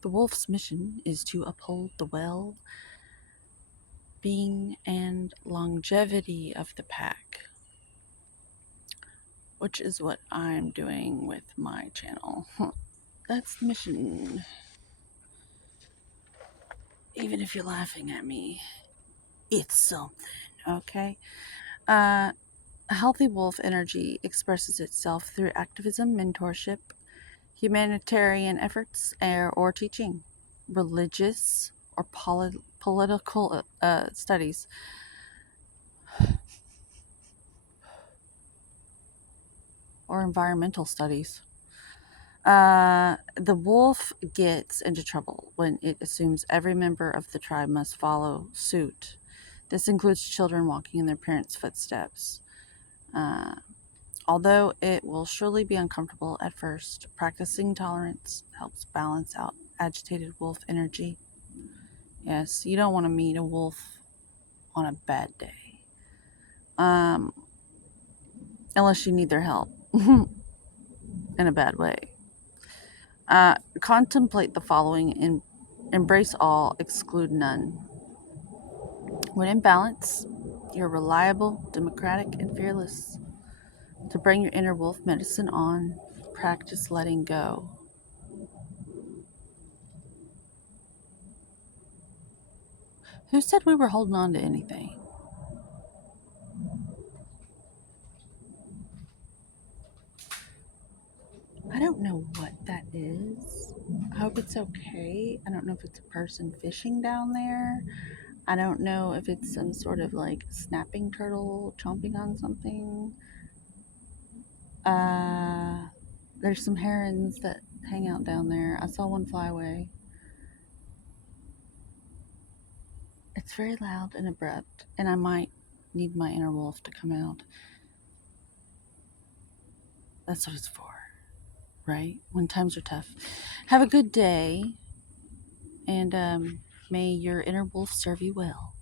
The wolf's mission is to uphold the well being and longevity of the pack, which is what I'm doing with my channel. That's the mission. Even if you're laughing at me, it's something, okay? Uh, a healthy wolf energy expresses itself through activism, mentorship, humanitarian efforts, or teaching, religious or political studies, or environmental studies. The wolf gets into trouble when it assumes every member of the tribe must follow suit. This includes children walking in their parents' footsteps. Uh, Although it will surely be uncomfortable at first, practicing tolerance helps balance out agitated wolf energy. Yes, you don't want to meet a wolf on a bad day, um, unless you need their help in a bad way. Contemplate the following: embrace all, exclude none. When in balance, you're reliable, democratic, and fearless. To bring your inner wolf medicine on, practice letting go. Who said we were holding on to anything? I don't know what that is. I hope it's okay. I don't know if it's a person fishing down there. I don't know if it's some sort of like snapping turtle chomping on something. Uh, there's some herons that hang out down there. I saw one fly away. It's very loud and abrupt, and I might need my inner wolf to come out. That's what it's for, right? When times are tough. Have a good day, and may your inner wolf serve you well.